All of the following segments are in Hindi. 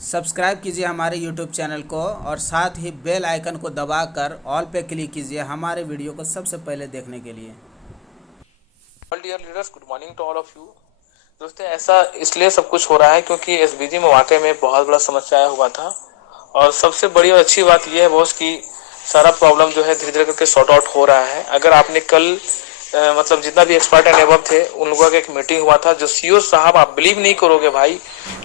सब्सक्राइब कीजिए हमारे यूट्यूब चैनल को और साथ ही बेल आइकन को दबाकर ऑल पे क्लिक कीजिए हमारे वीडियो को सबसे पहले देखने के लिए। All dear leaders, good morning to all of you. दोस्तों, ऐसा इसलिए सब कुछ हो रहा है क्योंकि एसबीजी में वाकई में बहुत बड़ा समस्या हुआ था। और सबसे बड़ी और अच्छी बात यह है बॉस कि सारा प्रॉब्लम जो है धीरे धीरे करके सॉर्ट आउट हो रहा है। अगर आपने कल मतलब जितना भी एक्सपर्ट एंड एबव थे उन लोगों का एक मीटिंग हुआ था, जो सीईओ साहब, आप बिलीव नहीं करोगे भाई,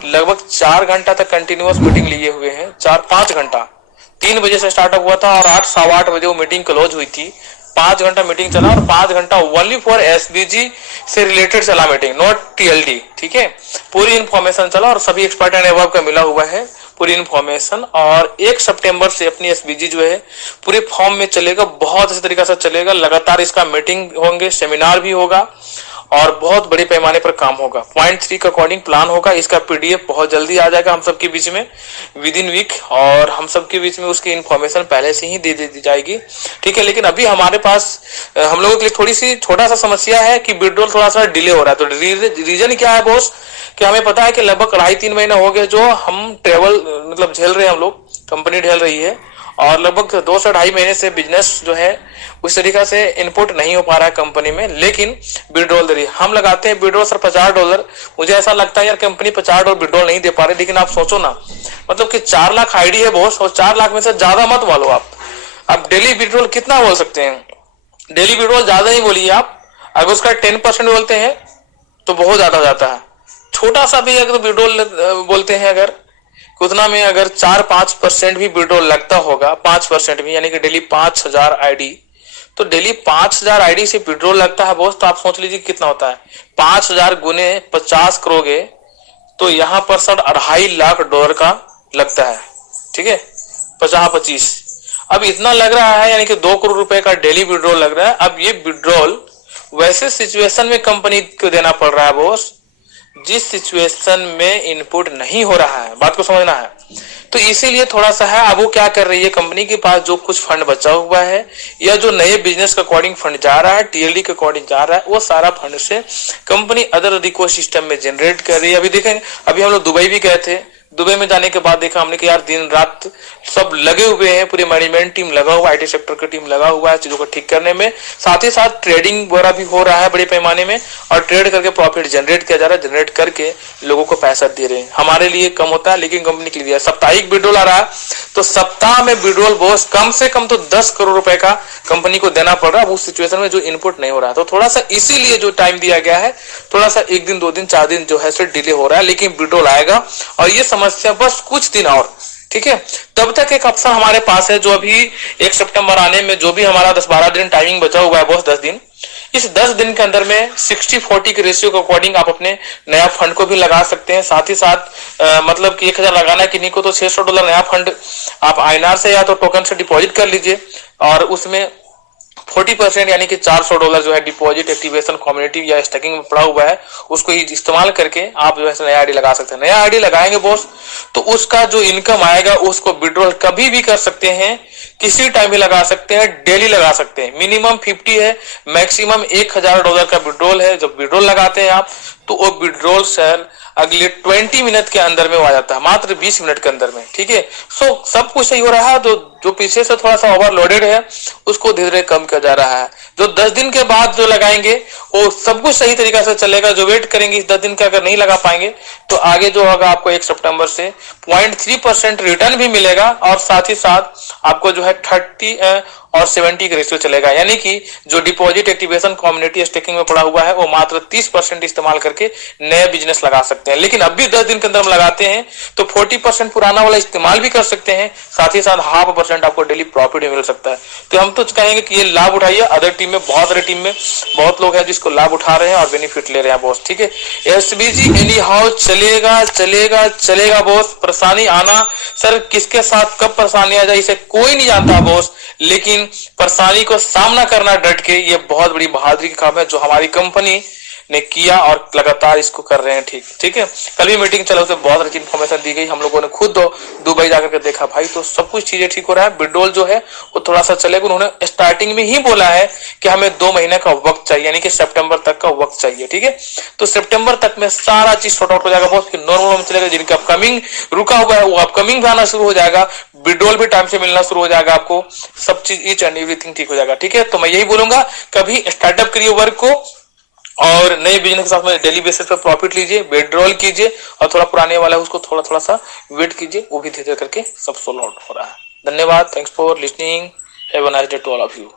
लगभग 4 घंटा तक कंटिन्यूअस मीटिंग लिए हुए हैं। 4-5 घंटा, 3 बजे से स्टार्टअप हुआ था और 8-8:15 वो मीटिंग क्लोज हुई थी। 5 घंटा मीटिंग चला और 5 घंटा ओनली फॉर एसबीजी से रिलेटेड चला मीटिंग, नॉट टीएलडी। ठीक है, पूरी इन्फॉर्मेशन चला और सभी एक्सपर्ट एंड एबव का मिला हुआ है पूरी इन्फॉर्मेशन। और 1 सितंबर से अपनी एसबीजी जो है पूरे फॉर्म में चलेगा, बहुत अच्छे तरीके से चलेगा। लगातार इसका मीटिंग होंगे, सेमिनार भी होगा और बहुत बड़े पैमाने पर काम होगा। पॉइंट 3 का अकॉर्डिंग प्लान होगा। इसका पीडीएफ बहुत जल्दी आ जाएगा हम सबके बीच में विद इन वीक, और हम सबके बीच में उसकी इन्फॉर्मेशन पहले से ही दे दी जाएगी। ठीक है, लेकिन अभी हमारे पास हम लोगों के लिए थोड़ी सी छोटा सा समस्या है कि विड्रॉल थोड़ा सा डिले हो रहा है। तो रीजन क्या है बॉस, कि हमें पता है कि लगभग 2.5-3 महीने हो गए जो हम ट्रेवल मतलब झेल रहे हैं, हम लोग कंपनी झेल रही है, और लगभग 2 से 2.5 महीने से बिजनेस जो है उस तरीका से इनपुट नहीं हो पा रहा है कंपनी में। लेकिन विड्रॉल दे रही है, हम लगाते हैं विड्रॉल सर $50। मुझे ऐसा लगता है यार कंपनी $50 विड्रॉल नहीं दे पा रही। लेकिन आप सोचो ना, मतलब कि 4 लाख आईडी है बॉस, और 4 लाख में से ज्यादा मत बोलो आप डेली विड्रॉल कितना बोल सकते हैं? डेली विड्रॉल ज्यादा ही बोलिए आप। अगर उसका 10% बोलते हैं तो बहुत ज्यादा हो जाता है। छोटा सा भी अगर विड्रॉल बोलते हैं, अगर उतना में अगर 4-5% भी विड्रॉल लगता होगा, 5% भी, यानी कि डेली 5,000 आईडी, तो डेली 5,000 आईडी से विड्रॉल लगता है बॉस। तो आप सोच लीजिए कितना होता है। 5,000 गुने 50 करोगे तो यहां पर सर $2.5 लाख का लगता है। ठीक है, 50-25, अब इतना लग रहा है, यानी कि 2 करोड़ रुपए का डेली विड्रॉल लग रहा है। अब ये विड्रॉल वैसे सिचुएशन में कंपनी को देना पड़ रहा है बॉस जिस सिचुएशन में इनपुट नहीं हो रहा है। बात को समझना है। तो इसीलिए थोड़ा सा है। अब वो क्या कर रही है, कंपनी के पास जो कुछ फंड बचा हुआ है या जो नए बिजनेस के अकॉर्डिंग फंड जा रहा है, टीएलडी के अकॉर्डिंग जा रहा है, वो सारा फंड से कंपनी अदर इकोसिस्टम में जनरेट कर रही है। अभी देखेंगे, अभी हम लोग दुबई भी गए थे। दुबई में जाने के बाद देखा हमने कि यार दिन रात सब लगे हुए हैं, पूरी मैनेजमेंट टीम लगा हुआ है, आईटी सेक्टर की टीम लगा हुआ है चीजों को ठीक करने में। साथ ही साथ ट्रेडिंग वगैरह भी हो रहा है बड़े पैमाने में, और ट्रेड करके प्रॉफिट जनरेट किया जा रहा है, जनरेट करके लोगों को पैसा दे रहे हैं। हमारे लिए कम होता है लेकिन कंपनी के लिए साप्ताहिक विड्रॉल आ रहा है, तो सप्ताह में विड्रॉल बॉस कम से कम तो 10 करोड़ रुपए का कंपनी को देना पड़ रहा है उस सिचुएशन में जो इनपुट नहीं हो रहा है। तो थोड़ा सा इसीलिए जो टाइम दिया गया है, थोड़ा सा 1 दिन 2 दिन 4 दिन जो है डिले हो रहा है, लेकिन विड्रॉल आएगा। और ये समस्या बस कुछ दिन और, ठीक है, तब तक एक ऑप्शन हमारे पास है। जो अभी 1 सितंबर आने में जो भी हमारा 10-12 दिन टाइमिंग बचा हुआ है बॉस, 10 दिन, इस 10 दिन के अंदर में 60-40 के रेशियो के अकॉर्डिंग आप अपने नया फंड को भी लगा सकते हैं। साथ ही साथ मतलब कि 1,000 लगाना किन्हीं को, तो $600 नया फंड आप आईएनआर से या तो टोकन से डिपॉजिट कर लीजिए, और उसमें 40% यानी कि $400 जो है डिपॉजिट एक्टिवेशन कम्युनिटी या स्टैकिंग में पड़ा हुआ है, उसको इस्तेमाल करके आप जो है नया आईडी लगा सकते हैं। नया आईडी लगाएंगे बॉस तो उसका जो इनकम आएगा उसको विड्रॉल कभी भी कर सकते हैं, किसी टाइम भी लगा सकते हैं, डेली लगा सकते हैं। मिनिमम 50 है, मैक्सिमम $1,000 का विड्रॉल है। जब विड्रॉल लगाते हैं आप तो वो विड्रॉल सर अगले 20 मिनट के अंदर में हो जाता है, मात्र 20 मिनट के अंदर में। ठीक है, सो सब कुछ सही हो रहा है। जो पीछे से थोड़ा सा ओवरलोडेड है उसको धीरे धीरे कम किया जा रहा है। जो 10 दिन के बाद जो लगाएंगे वो सब कुछ सही तरीका से चलेगा। जो वेट करेंगे इस 10 दिन का अगर नहीं लगा पाएंगे तो आगे जो होगा आपको 1 सितंबर से 0.3% रिटर्न भी मिलेगा, और साथ ही साथ आपको जो है 30 और 70 का रेशियो चलेगा। यानी कि जो डिपॉजिट एक्टिवेशन कम्युनिटी स्टेकिंग में पड़ा हुआ है वो मात्र 30% इस्तेमाल करके नया बिजनेस लगा सकते हैं। लेकिन अब भी 10 दिन के अंदर हम लगाते हैं तो 40% पुराना वाला इस्तेमाल भी कर सकते हैं, साथ ही साथ 0.5% आपको डेली प्रॉफिट भी मिल सकता है। तो हम तो कहेंगे कि ये लाभ उठाइए। अदर टीम में, बहुत सारी टीम में बहुत लोग हैं जिसको लाभ उठा रहे हैं और बेनिफिट ले रहे हैं बॉस। ठीक है, एसबीजी एनी हाउ चलेगा चलेगा चलेगा बॉस। परेशानी आना सर किसके साथ कब परेशानी आ जाए इसे कोई नहीं जानता बॉस, लेकिन परेशानी को सामना करना डट के, ये बहुत बड़ी बहादुरी का काम है जो हमारी कंपनी ने किया और लगातार इसको कर रहे हैं। ठीक है। कल भी मीटिंग चला, उसमें बहुत अच्छी इन्फॉर्मेशन दी गई। हम लोगों ने खुद दुबई जाकर के देखा भाई, तो सब कुछ चीजें ठीक हो रहा है। विड्रॉल जो है वो थोड़ा सा चलेगा। उन्होंने स्टार्टिंग में ही बोला है कि हमें 2 महीने का वक्त चाहिए, यानी कि सितंबर तक का वक्त चाहिए। ठीक है, तो सितंबर तक में सारा चीज सॉर्ट आउट हो जाएगा बॉस, फिर नॉर्मल में चलेगा। जिनका अपकमिंग रुका हुआ है वो अपकमिंग भी आना शुरू हो जाएगा, विड्रॉल भी टाइम से मिलना शुरू हो जाएगा आपको, सब चीज ईच एंड एवरीथिंग ठीक हो जाएगा। ठीक है, तो मैं यही बोलूंगा कभी स्टार्टअप करिए वर्क को, और नए बिजनेस के साथ में डेली बेसिस पे प्रॉफिट लीजिए, विड्रॉल कीजिए, और थोड़ा पुराने वाला है उसको थोड़ा थोड़ा सा वेट कीजिए, वो भी धीरे धीरे करके सब सोल्व आउट हो रहा है। धन्यवाद, thanks for listening, have a nice day to all of you.